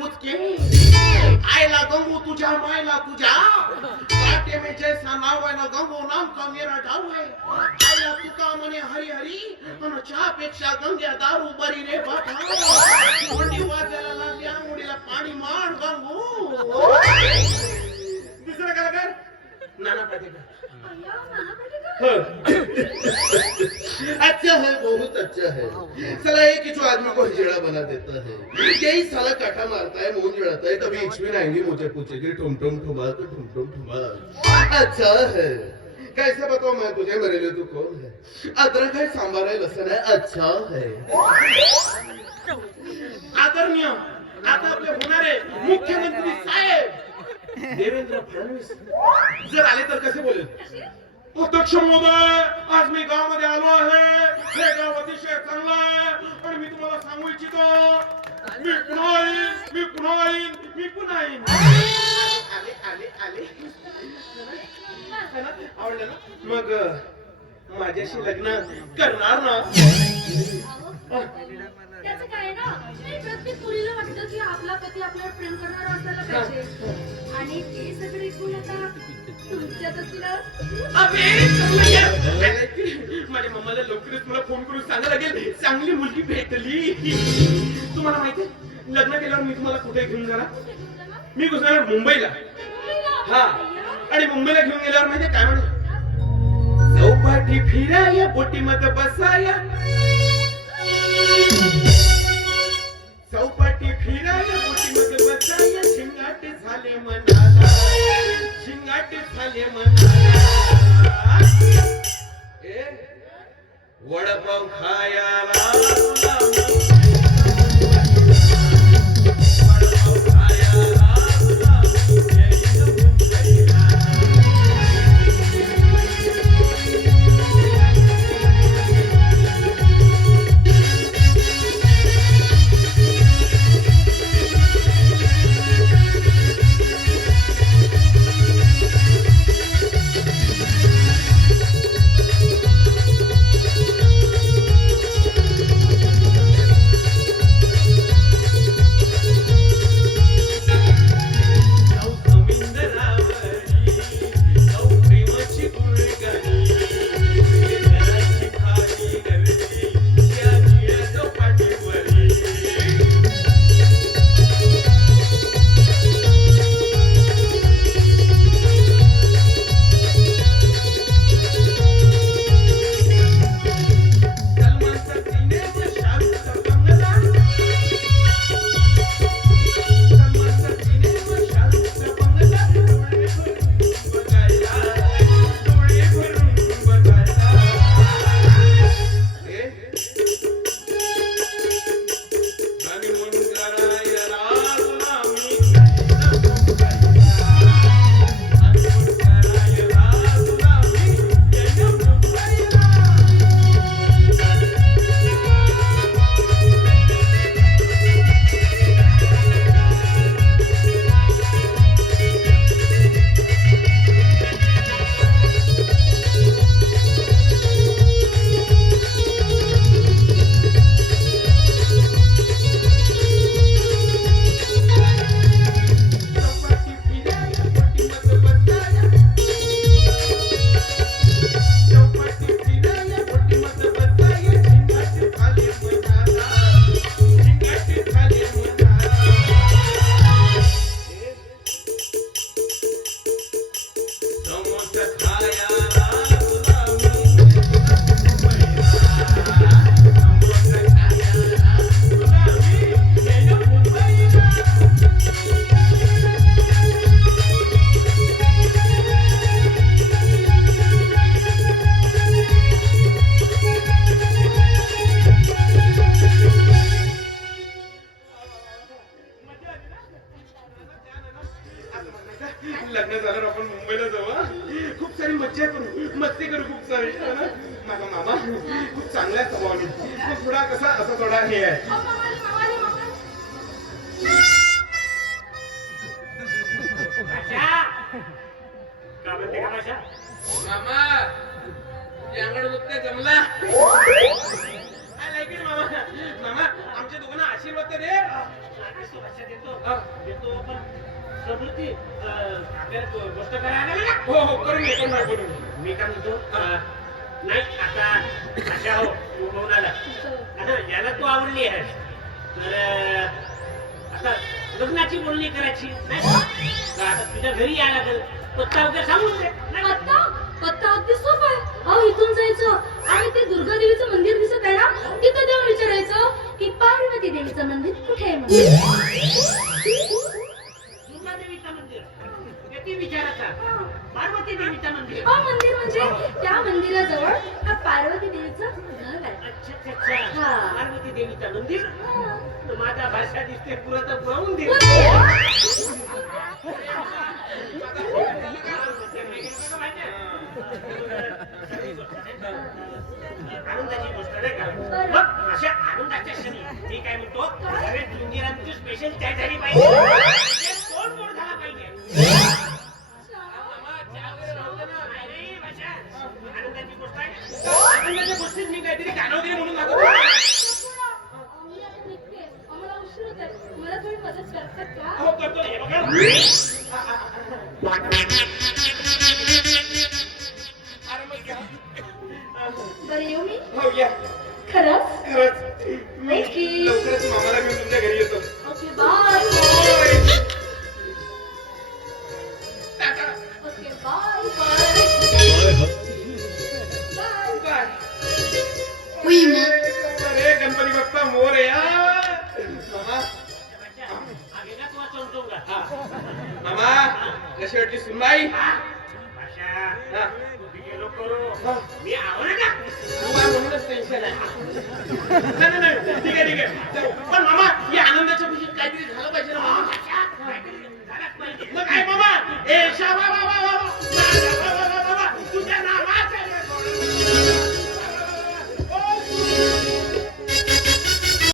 बुचके आयला गंगू तुझ्या मायला तुझ्या। काटे में जैसा नाव आहे ना गंगू नाम का मेरा डाव आहे आयला तुका म्हणे हरी हरी पण चहापेक्षा गंग्या दारू बरी रे बाबा मुंडी वाजायला लागल्या मुडीला पाणी मार गंगू। दुसरं कलाकार नाना पाटेकर अच्छा है। साला एक ही जो आदमी को हिजड़ा बना देता है। यही साला काटा मारता है मुँह जड़ाता है कभी इचवी आएँगे मुझे पूछेगी ठुम ठुम ठुमा तो ठुम ठुम ठुमा। अच्छा है। कैसे बताओ मैं तुझे मेरे लिए तू कौन है? अदरक है सांबार है लसन है अच्छा है। आदरणीय आता आपले होणारे मुख्यमंत्री साहेब। देवेंद्र फडणवीस। जर आले तर कसे बोलेल? अध्यक्ष महोदय आज मी गावामध्ये आलो मी पुन्हा येईन मी पुन्हा येईन मी पुन्हा येईन आले आले आले है ना? आवडलं ना मग माझ्याशी लग्न करणार ना त्याचं काय ना प्रत्येक मुलीला वाटतं की आपला पती आपल्यावर प्रेम करणारा असायला पाहिजे आणि ते सगळे आता अबे, चांगलं आहे. माझ्या मम्माला लवकरच मला फोन करून सांगायला लागेल. चांगली मुलगी भेटली. तुम्हाला माहिती लग्न केल्यावर मी तुम्हाला कुठे घेऊन जाणार? मी घुसणार मुंबईला. हा. आणि मुंबईला घेऊन गेल्यावर माहिती काय म्हणे? चौपाटी फिराया बोटीमध्ये बसाया. चौपाटी फिराया बोटीमध्ये बसाया. शिंगाटे झाले मनाला. शिंगाटे झाले मनाला. वडपाव खायला लग्न झाल्यावर आपण मुंबईला जाऊ हा? खूप सारी मज्जा करू मस्ती करू खूप सारी ना? माझा मामा खूप चांगला आहे स्वभावाने तो थोडा कसा असा थोडा हे आहे. मामा यांगड होते जमला. I like it, मामा. मामा आमच्या दोघांना आशीर्वाद देतो. हा. येतो आपण. हो हो करून घे करून घे, करून घे. मी काय म्हणतो अं, नाही आता अशा हो आता याला तू आवडली आहे तर अं, आता लग्नाची बोलणी करायची नाही का? तर आता तुझ्या घरी यायला लागेल. पत्ता वगैरे सांगून दे. नाही का? पत्ता? पत्ता अगदी सोपा आहे. अहो इथून जायचं. आणि ते दुर्गा देवीचं मंदिर दिसत आहे ना? तिथं जाऊन विचारायचं की पार्वती देवीचं मंदिर कुठे आहे म्हणून. पार्वती देवीचं घर आहे. अच्छा अच्छा अच्छा हा. पार्वती देवीचं मंदिर? हा. तर माझा भाषा दिसते पुरं तर दे. आनंदाची गोष्ट नाही का? मग अशा आनंदाच्या क्षणी मी काय म्हणतो अरे मंदिरांची स्पेशल चाय झाली पाहिजे ते तोड तोड झाला पाहिजे नाही रे, भाषा. आनंदाची गोष्ट आहे आनंदाच्या गोष्टीत मी काहीतरी मामा कशी वाटली सुनबाई. मी ना का? म्हणूनच टेन्शन आहे. ठीक आहे ठीक आहे. पण मामा या.